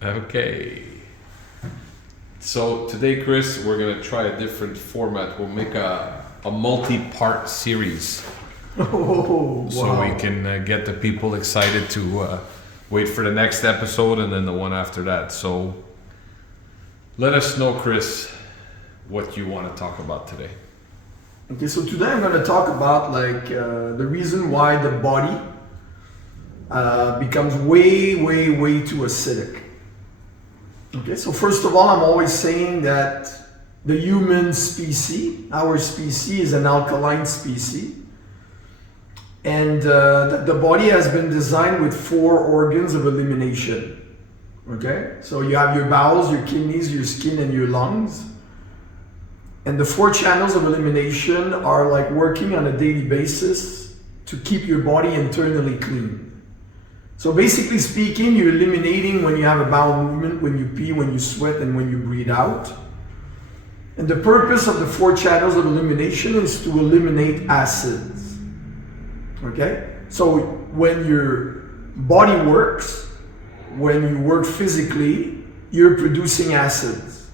Okay. So today, Chris, we're gonna try a different format. We'll make a multi-part series. Oh, wow. So we can get the people excited to wait for the next episode and then the one after that. So let us know, Chris, what you want to talk about today. Okay, so today I'm going to talk about the reason why the body becomes way too acidic. Okay, so first of all, I'm always saying that the human species, our species, is an alkaline species. And the body has been designed with 4 organs of elimination. Okay, so you have your bowels, your kidneys, your skin, and your lungs. And the 4 channels of elimination are like working on a daily basis to keep your body internally clean. So basically speaking, you're eliminating when you have a bowel movement, when you pee, when you sweat, and when you breathe out. And the purpose of the 4 channels of elimination is to eliminate acids. Okay? So when your body works, when you work physically, you're producing acids.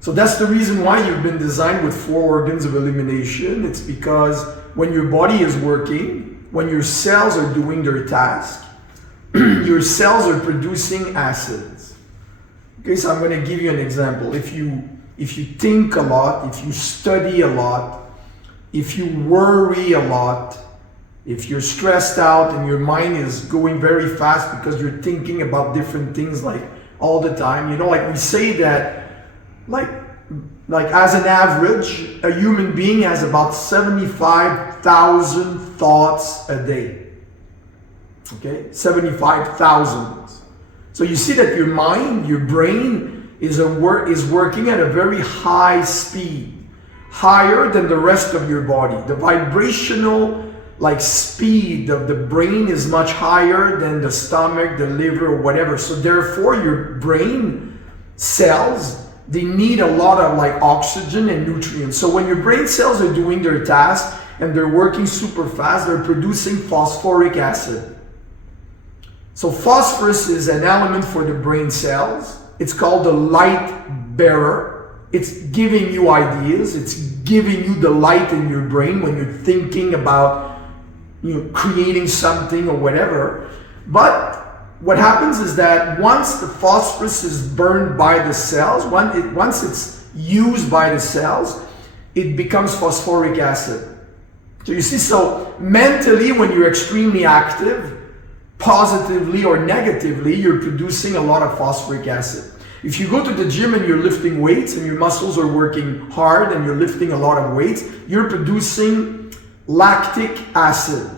So that's the reason why you've been designed with 4 organs of elimination. It's because when your body is working, when your cells are doing their task, your cells are producing acids. Okay, so I'm going to give you an example. If you think a lot, if you study a lot, if you worry a lot, if you're stressed out and your mind is going very fast because you're thinking about different things like all the time, like we say that like as an average, a human being has about 75,000 thoughts a day. Okay, 75,000. So you see that your mind, your brain is working at a very high speed, higher than the rest of your body. The vibrational speed of the brain is much higher than the stomach, the liver, or whatever. So therefore, your brain cells, they need a lot of oxygen and nutrients. So when your brain cells are doing their task and they're working super fast, they're producing phosphoric acid. So phosphorus is an element for the brain cells. It's called the light bearer. It's giving you ideas. It's giving you the light in your brain when you're thinking about creating something or whatever. But what happens is that once the phosphorus is burned by the cells, once it's used by the cells, it becomes phosphoric acid. So you see, so mentally when you're extremely active, positively or negatively, you're producing a lot of phosphoric acid. If you go to the gym and you're lifting weights and your muscles are working hard and you're lifting a lot of weights, you're producing lactic acid.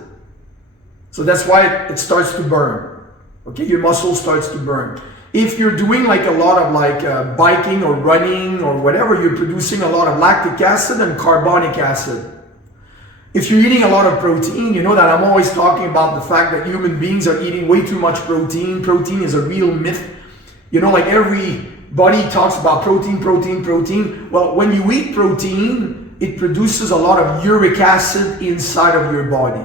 So that's why it starts to burn. Okay, your muscle starts to burn. If you're doing a lot of biking or running or whatever, you're producing a lot of lactic acid and carbonic acid. If you're eating a lot of protein, you know that I'm always talking about the fact that human beings are eating way too much protein. Protein is a real myth. Everybody talks about protein. Well, when you eat protein, it produces a lot of uric acid inside of your body.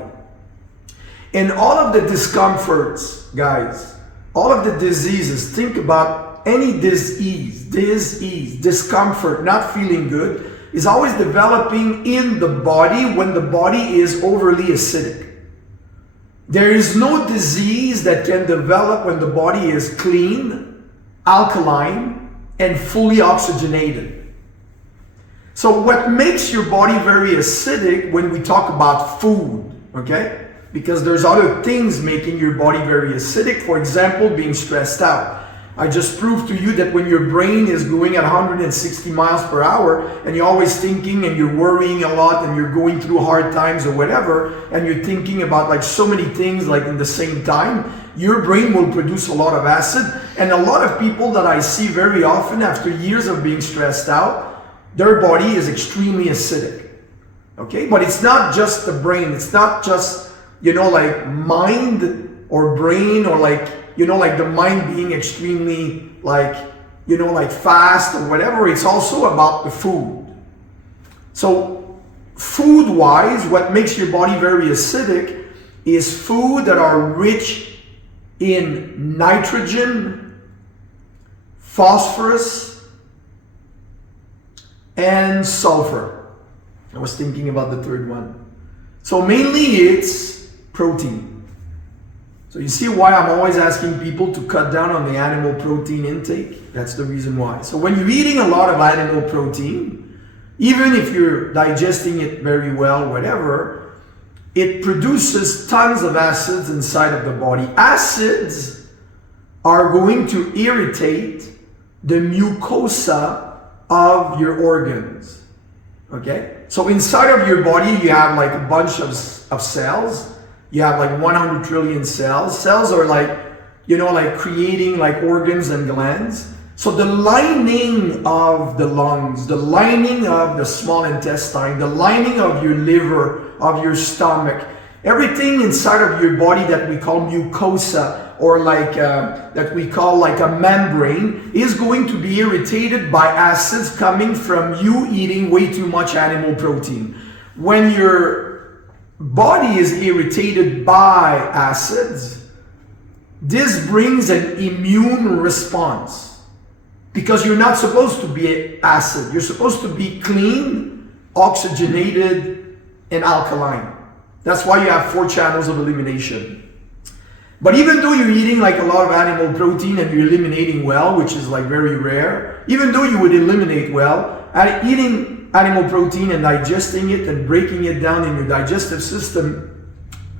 And all of the discomforts, guys, all of the diseases, think about any disease, discomfort, not feeling good, is always developing in the body when the body is overly acidic. There is no disease that can develop when the body is clean, alkaline, and fully oxygenated. So what makes your body very acidic when we talk about food, okay? Because there's other things making your body very acidic. For example, being stressed out. I just proved to you that when your brain is going at 160 miles per hour and you're always thinking and you're worrying a lot and you're going through hard times or whatever, and you're thinking about so many things in the same time, your brain will produce a lot of acid. And a lot of people that I see very often after years of being stressed out, their body is extremely acidic. Okay, but it's not just the brain. It's not just mind or brain or the mind being extremely fast or whatever. It's also about the food. So food wise, what makes your body very acidic is food that are rich in nitrogen, phosphorus, and sulfur. I was thinking about the third one. So mainly it's protein. So you see why I'm always asking people to cut down on the animal protein intake? That's the reason why. So when you're eating a lot of animal protein, even if you're digesting it very well, whatever, it produces tons of acids inside of the body. Acids are going to irritate the mucosa of your organs. Okay? So inside of your body, you have like a bunch of cells. You have like 100 trillion cells. Cells are like, like creating like organs and glands. So the lining of the lungs, the lining of the small intestine, the lining of your liver, of your stomach, everything inside of your body that we call mucosa, or like that we call like a membrane, is going to be irritated by acids coming from you eating way too much animal protein. When your body is irritated by acids, this brings an immune response. Because you're not supposed to be acid. You're supposed to be clean, oxygenated, and alkaline. That's why you have 4 channels of elimination. But even though you're eating like a lot of animal protein and you're eliminating well, which is like very rare, even though you would eliminate well, eating animal protein and digesting it and breaking it down in your digestive system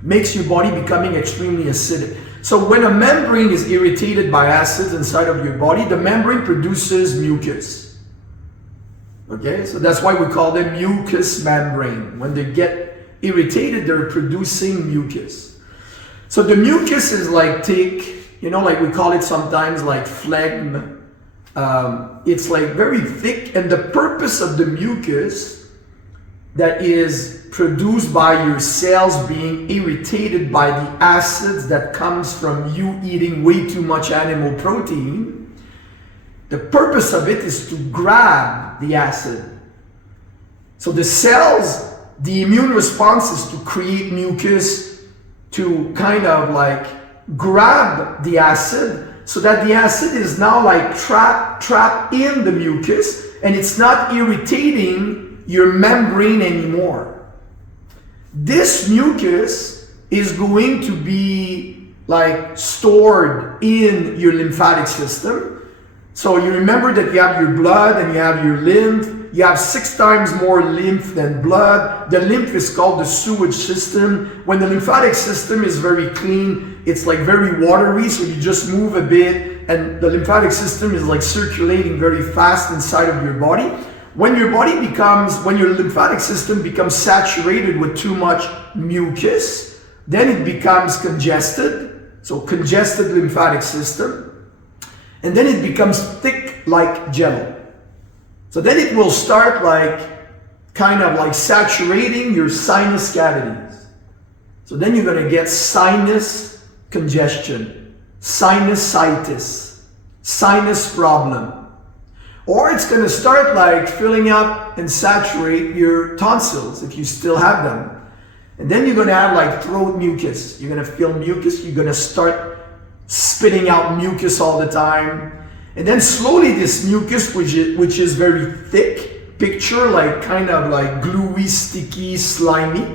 makes your body becoming extremely acidic. So when a membrane is irritated by acids inside of your body, the membrane produces mucus. Okay, so that's why we call them mucous membrane. When they get irritated, they're producing mucus. So the mucus is like thick, like we call it sometimes like phlegm. It's like very thick, and the purpose of the mucus that is produced by your cells being irritated by the acids that comes from you eating way too much animal protein, the purpose of it is to grab the acid. So the cells, the immune response is to create mucus to kind of like grab the acid, so that the acid is now like trapped in the mucus, and it's not irritating your membrane anymore. This mucus is going to be like stored in your lymphatic system. So you remember that you have your blood and you have your lymph. You have 6 times more lymph than blood. The lymph is called the sewage system. When the lymphatic system is very clean, it's like very watery, so you just move a bit and the lymphatic system is like circulating very fast inside of your body. When your lymphatic system becomes saturated with too much mucus, then it becomes congested. So congested lymphatic system. And then it becomes thick like jello. So then it will start like kind of like saturating your sinus cavities. So then you're going to get sinus congestion, sinusitis, sinus problem. Or it's going to start like filling up and saturate your tonsils if you still have them. And then you're going to have like throat mucus. You're going to feel mucus. You're going to start spitting out mucus all the time. And then slowly this mucus, which is very thick, picture like kind of like gluey, sticky, slimy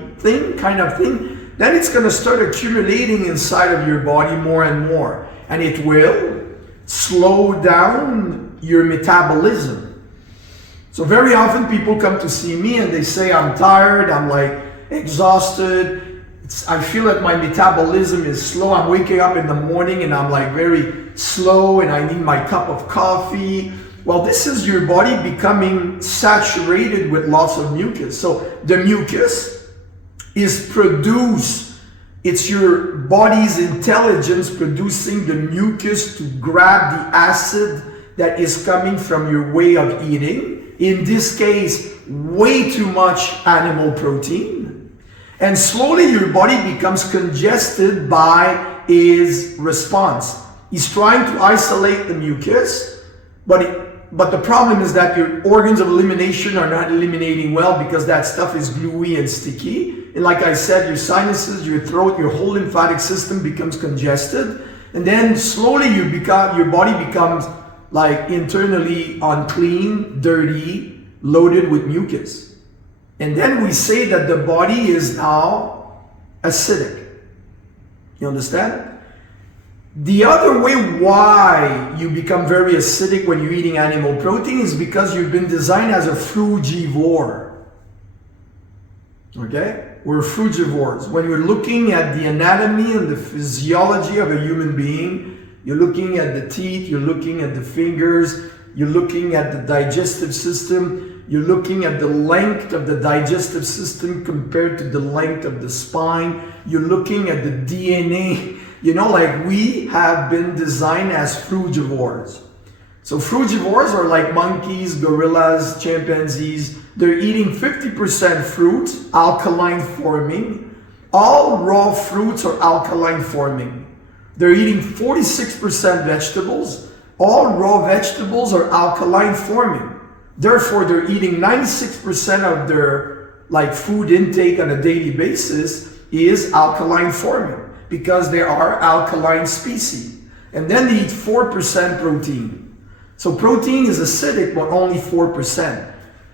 kind of thing. Then it's going to start accumulating inside of your body more and more. And it will slow down your metabolism. So very often people come to see me and they say, I'm tired, I'm like exhausted, I feel that my metabolism is slow, I'm waking up in the morning and I'm like very slow and I need my cup of coffee. Well, this is your body becoming saturated with lots of mucus. So the mucus is produced, it's your body's intelligence producing the mucus to grab the acid that is coming from your way of eating. In this case, way too much animal protein. And slowly your body becomes congested by his response. He's trying to isolate the mucus, but the problem is that your organs of elimination are not eliminating well because that stuff is gluey and sticky. And like I said, your sinuses, your throat, your whole lymphatic system becomes congested. And then slowly your body becomes like internally unclean, dirty, loaded with mucus. And then we say that the body is now acidic. You understand? The other way why you become very acidic when you're eating animal protein is because you've been designed as a frugivore. Okay? We're frugivores. When you're looking at the anatomy and the physiology of a human being, you're looking at the teeth, you're looking at the fingers, you're looking at the digestive system, you're looking at the length of the digestive system compared to the length of the spine, you're looking at the DNA. You know, like we have been designed as frugivores. So frugivores are like monkeys, gorillas, chimpanzees. They're eating 50% fruits, alkaline forming. All raw fruits are alkaline forming. They're eating 46% vegetables. All raw vegetables are alkaline forming. Therefore, they're eating 96% of their food intake on a daily basis is alkaline forming, because they are alkaline species. And then they eat 4% protein. So protein is acidic, but only 4%.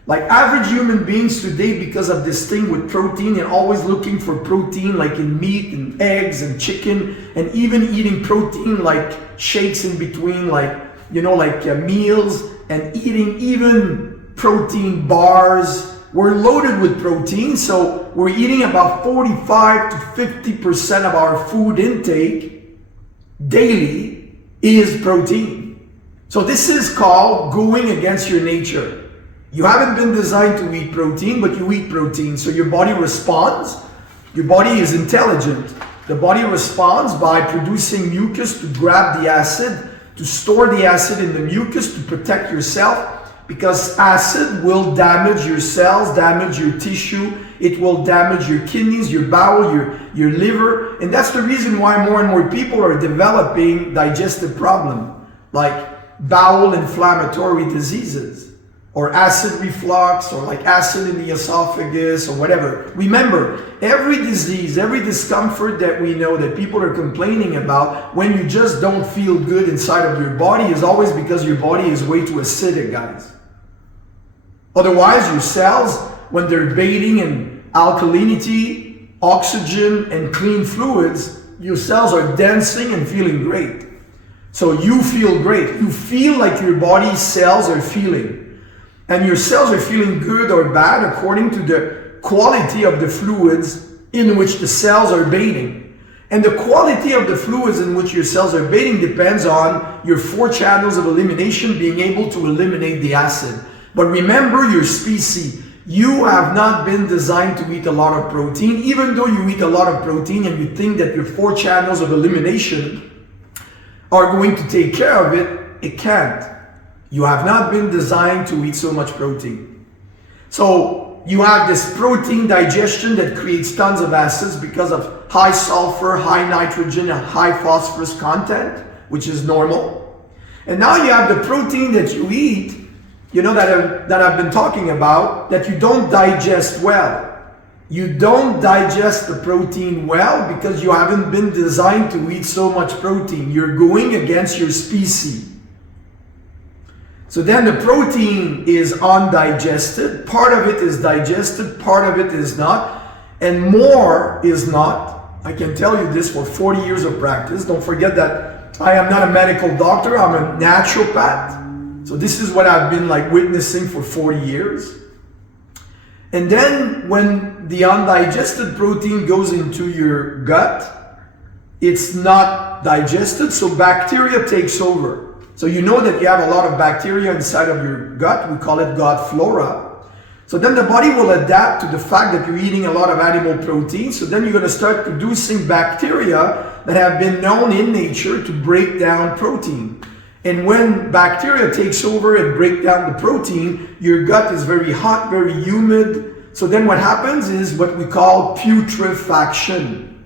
Like average human beings today, because of this thing with protein and always looking for protein like in meat and eggs and chicken, and even eating protein like shakes in between, meals, and eating even protein bars. We're loaded with protein, so we're eating about 45 to 50% of our food intake daily is protein. So this is called going against your nature. You haven't been designed to eat protein, but you eat protein. So your body responds. Your body is intelligent. The body responds by producing mucus to grab the acid, to store the acid in the mucus to protect yourself. Because acid will damage your cells, damage your tissue, it will damage your kidneys, your bowel, your liver. And that's the reason why more and more people are developing digestive problems, like bowel inflammatory diseases, or acid reflux, or like acid in the esophagus, or whatever. Remember, every disease, every discomfort that we know that people are complaining about when you just don't feel good inside of your body is always because your body is way too acidic, guys. Otherwise, your cells, when they're bathing in alkalinity, oxygen, and clean fluids, your cells are dancing and feeling great. So you feel great. You feel like your body's cells are feeling. And your cells are feeling good or bad according to the quality of the fluids in which the cells are bathing. And the quality of the fluids in which your cells are bathing depends on your 4 channels of elimination being able to eliminate the acid. But remember your species. You have not been designed to eat a lot of protein. Even though you eat a lot of protein and you think that your 4 channels of elimination are going to take care of it, it can't. You have not been designed to eat so much protein. So you have this protein digestion that creates tons of acids because of high sulfur, high nitrogen, and high phosphorus content, which is normal. And now you have the protein that you eat, that I've been talking about, that you don't digest well. You don't digest the protein well because you haven't been designed to eat so much protein. You're going against your species. So then the protein is undigested. Part of it is digested, part of it is not, and more is not. I can tell you this for 40 years of practice. Don't forget that I am not a medical doctor, I'm a naturopath. So this is what I've been witnessing for 40 years. And then when the undigested protein goes into your gut, it's not digested, so bacteria takes over. So you know that you have a lot of bacteria inside of your gut. We call it gut flora. So then the body will adapt to the fact that you're eating a lot of animal protein. So then you're going to start producing bacteria that have been known in nature to break down protein. And when bacteria takes over and break down the protein, your gut is very hot, very humid. So then what happens is what we call putrefaction.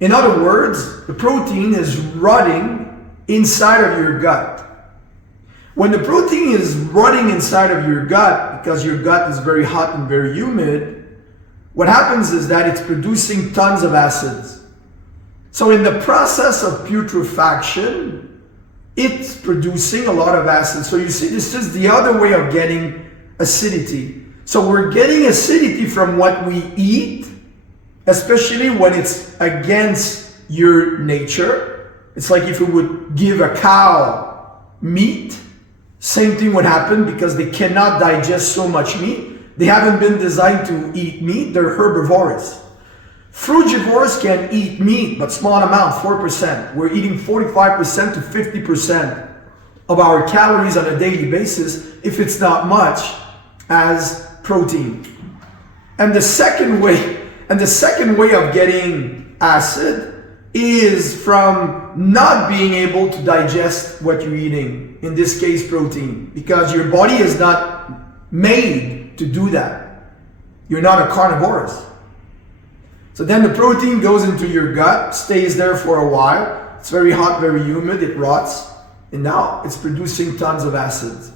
In other words, the protein is rotting inside of your gut. When the protein is rotting inside of your gut, because your gut is very hot and very humid, what happens is that it's producing tons of acids. So in the process of putrefaction, it's producing a lot of acid. So you see, this is the other way of getting acidity. So we're getting acidity from what we eat, especially when it's against your nature. It's like if we would give a cow meat, same thing would happen because they cannot digest so much meat. They haven't been designed to eat meat, they're herbivorous. Frugivores can eat meat, but small amount, 4%. We're eating 45% to 50% of our calories on a daily basis, if it's not much, as protein. And the second way of getting acid is from not being able to digest what you're eating, in this case protein, because your body is not made to do that. You're not a carnivorous. So then the protein goes into your gut, stays there for a while. It's very hot, very humid, it rots, and now it's producing tons of acids.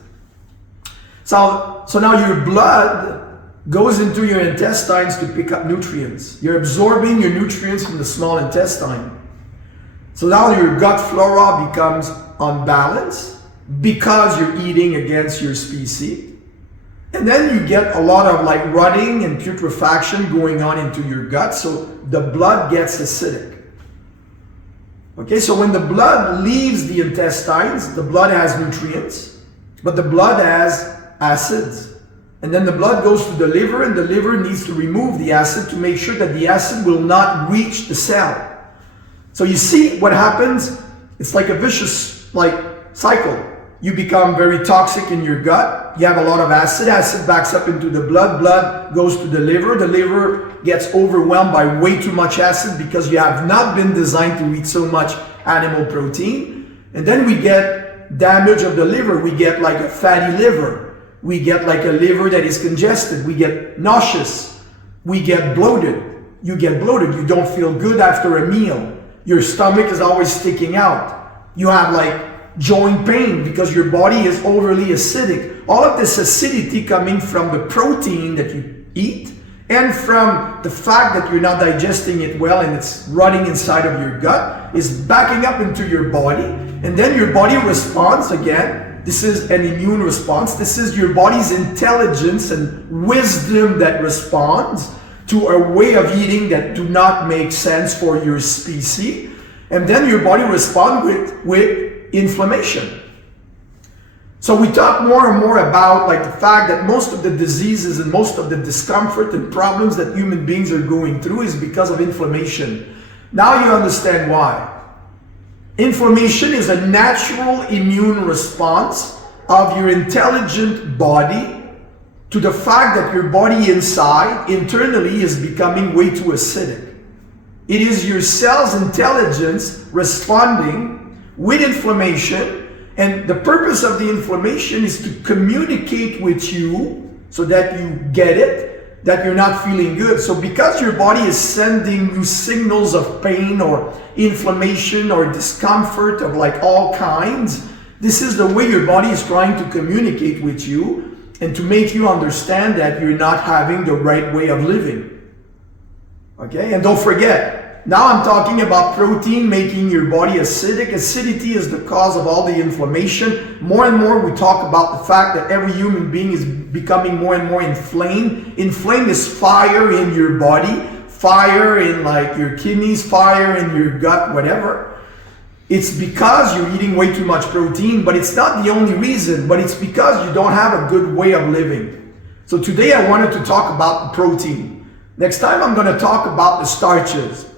So now your blood goes into your intestines to pick up nutrients. You're absorbing your nutrients from the small intestine. So now your gut flora becomes unbalanced because you're eating against your species. And then you get a lot of like rotting and putrefaction going on into your gut, so the blood gets acidic. Okay, so when the blood leaves the intestines, the blood has nutrients, but the blood has acids. And then the blood goes to the liver, and the liver needs to remove the acid to make sure that the acid will not reach the cell. So you see what happens? It's like a vicious cycle. You become very toxic in your gut. You have a lot of acid. Acid backs up into the blood. Blood goes to the liver. The liver gets overwhelmed by way too much acid because you have not been designed to eat so much animal protein. And then we get damage of the liver. We get like a fatty liver. We get like a liver that is congested. We get nauseous. We get bloated. You get bloated. You don't feel good after a meal. Your stomach is always sticking out. You have like joint pain because your body is overly acidic. All of this acidity coming from the protein that you eat and from the fact that you're not digesting it well and it's rotting inside of your gut is backing up into your body, and then your body responds again. This is an immune response. This is your body's intelligence and wisdom that responds to a way of eating that do not make sense for your species. And then your body responds with inflammation. So we talk more and more about like the fact that most of the diseases and most of the discomfort and problems that human beings are going through is because of inflammation. Now you understand why. Inflammation is a natural immune response of your intelligent body to the fact that your body inside, internally, is becoming way too acidic. It is your cell's intelligence responding with inflammation, and the purpose of the inflammation is to communicate with you so that you get it, that you're not feeling good. So because your body is sending you signals of pain or inflammation or discomfort of like all kinds, this is the way your body is trying to communicate with you and to make you understand that you're not having the right way of living. Okay, and don't forget, now I'm talking about protein making your body acidic. Acidity is the cause of all the inflammation. More and more we talk about the fact that every human being is becoming more and more inflamed. Inflamed is fire in your body, fire in like your kidneys, fire in your gut, whatever. It's because you're eating way too much protein, but it's not the only reason, but it's because you don't have a good way of living. So today I wanted to talk about the protein. Next time I'm going to talk about the starches.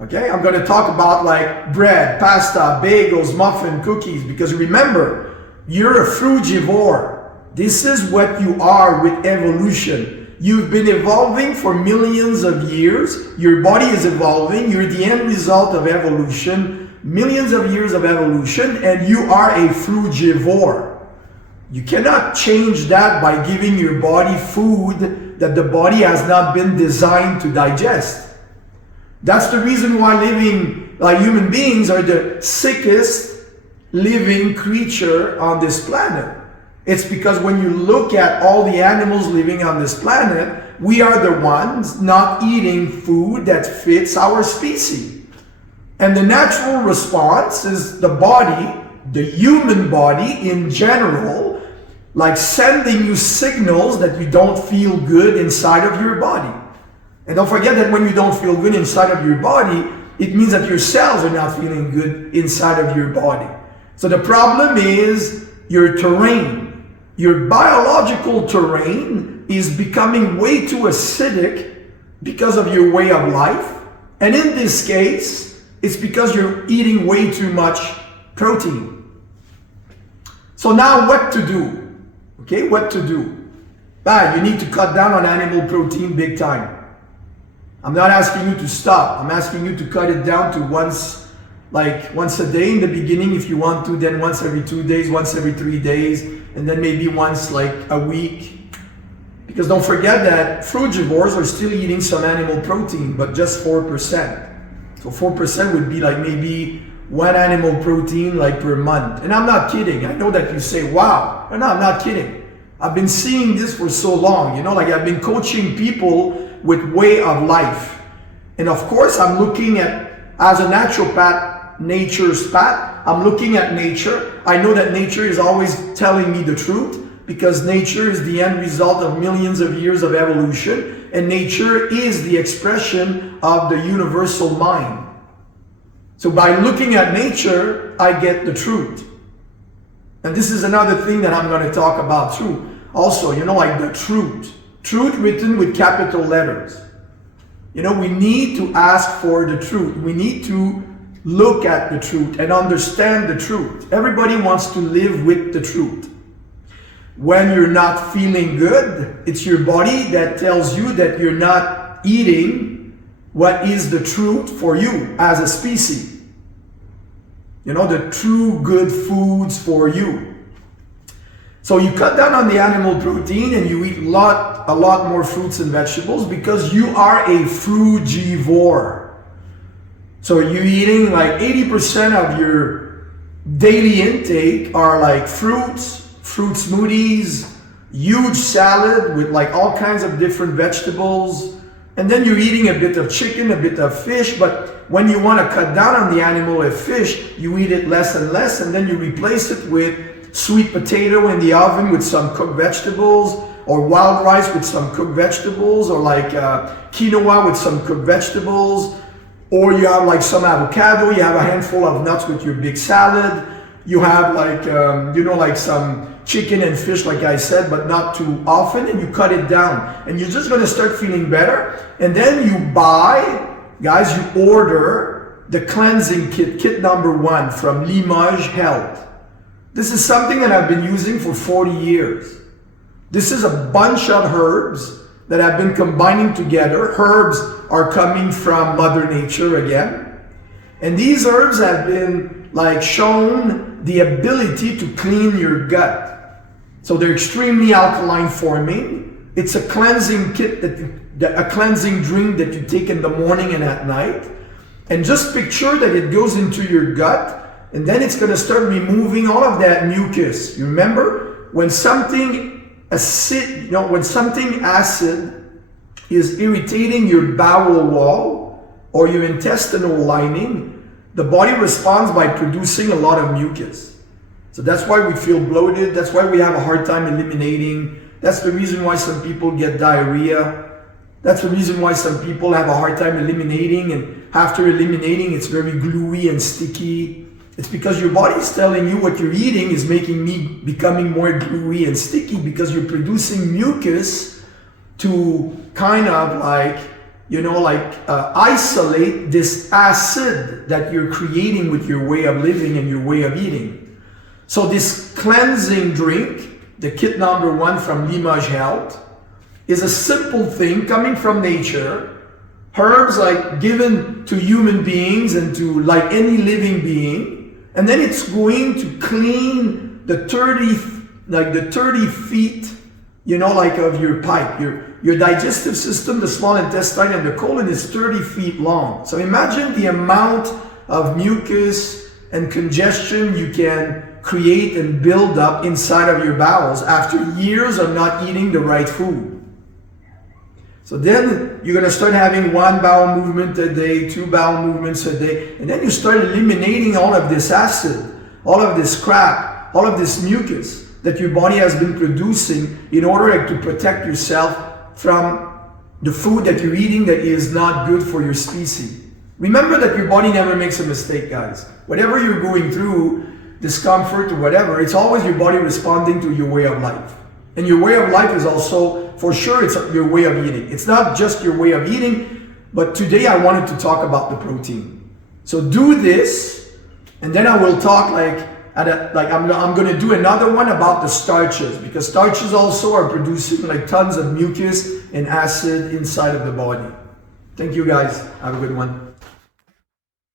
Okay, I'm going to talk about like bread, pasta, bagels, muffin, cookies, because remember, you're a frugivore. This is what you are with evolution. You've been evolving for millions of years. Your body is evolving. You're the end result of evolution, millions of years of evolution, and you are a frugivore. You cannot change that by giving your body food that the body has not been designed to digest. That's the reason why living like human beings are the sickest living creature on this planet. It's because when you look at all the animals living on this planet, we are the ones not eating food that fits our species. And the natural response is the body the human body in general, like sending you signals that you don't feel good inside of your body. And don't forget that when you don't feel good inside of your body, it means that your cells are not feeling good inside of your body. So the problem is your terrain. Your biological terrain is becoming way too acidic because of your way of life. And in this case, it's because you're eating way too much protein. So now what to do? Okay, what to do? You need to cut down on animal protein big time. I'm not asking you to stop. I'm asking you to cut it down to once a day in the beginning if you want to, then once every 2 days, once every 3 days, and then maybe once like a week. Because don't forget that frugivores are still eating some animal protein, but just 4%. So 4% would be like maybe 1 animal protein like per month. And I'm not kidding. I know that you say, wow. No, I'm not kidding. I've been seeing this for so long. You know, like I've been coaching people with way of life. And of course, I'm looking at, as a naturopath, nature's path, I'm looking at nature. I know that nature is always telling me the truth because nature is the end result of millions of years of evolution, and nature is the expression of the universal mind. So by looking at nature, I get the truth. And this is another thing that I'm going to talk about too. Also, you know, like the truth. Truth written with capital letters. You know, we need to ask for the truth. We need to look at the truth and understand the truth. Everybody wants to live with the truth. When you're not feeling good, it's your body that tells you that you're not eating what is the truth for you as a species. You know, the true good foods for you. So you cut down on the animal protein and you eat a lot more fruits and vegetables because you are a frugivore. So you're eating like 80% of your daily intake are like fruits, fruit smoothies, huge salad with like all kinds of different vegetables. And then you're eating a bit of chicken, a bit of fish, but when you want to cut down on the animal of fish, you eat it less and less, and then you replace it with sweet potato in the oven with some cooked vegetables, or wild rice with some cooked vegetables, or like quinoa with some cooked vegetables, or you have like some avocado, you have a handful of nuts with your big salad, you have like, you know, like some chicken and fish, like I said, but not too often, and you cut it down. And you're just going to start feeling better. And then you buy, guys, you order the cleansing kit number 1 from Limoges Health. This is something that I've been using for 40 years. This is a bunch of herbs that I've been combining together. Herbs are coming from Mother Nature again. And these herbs have been like shown the ability to clean your gut. So they're extremely alkaline forming. It's a cleansing kit, a cleansing drink that you take in the morning and at night. And just picture that it goes into your gut, and then it's going to start removing all of that mucus. You remember when something acid, you know, when something acid is irritating your bowel wall or your intestinal lining, the body responds by producing a lot of mucus. So that's why we feel bloated. That's why we have a hard time eliminating. That's the reason why some people get diarrhea. That's the reason why some people have a hard time eliminating, and after eliminating, it's very gluey and sticky. It's because your body is telling you what you're eating is making me becoming more gluey and sticky because you're producing mucus to kind of like, you know, like isolate this acid that you're creating with your way of living and your way of eating. So this cleansing drink, the kit number 1 from Limoges Health, is a simple thing coming from nature. Herbs like given to human beings and to like any living being. And then it's going to clean the 30 feet, you know, like of your pipe. Your digestive system, the small intestine and the colon is 30 feet long. So imagine the amount of mucus and congestion you can create and build up inside of your bowels after years of not eating the right food. So then you're going to start having 1 bowel movement a day, 2 bowel movements a day, and then you start eliminating all of this acid. all of this crap, all of this mucus that your body has been producing in order to protect yourself from the food that you're eating that is not good for your species. Remember that your body never makes a mistake, guys. Whatever you're going through, discomfort or whatever, it's always your body responding to your way of life. And your way of life is also, for sure, it's your way of eating. It's not just your way of eating, but today I wanted to talk about the protein. So do this, and then I will talk I'm going to do another one about the starches, because starches also are producing like tons of mucus and acid inside of the body. Thank you guys. Have a good one.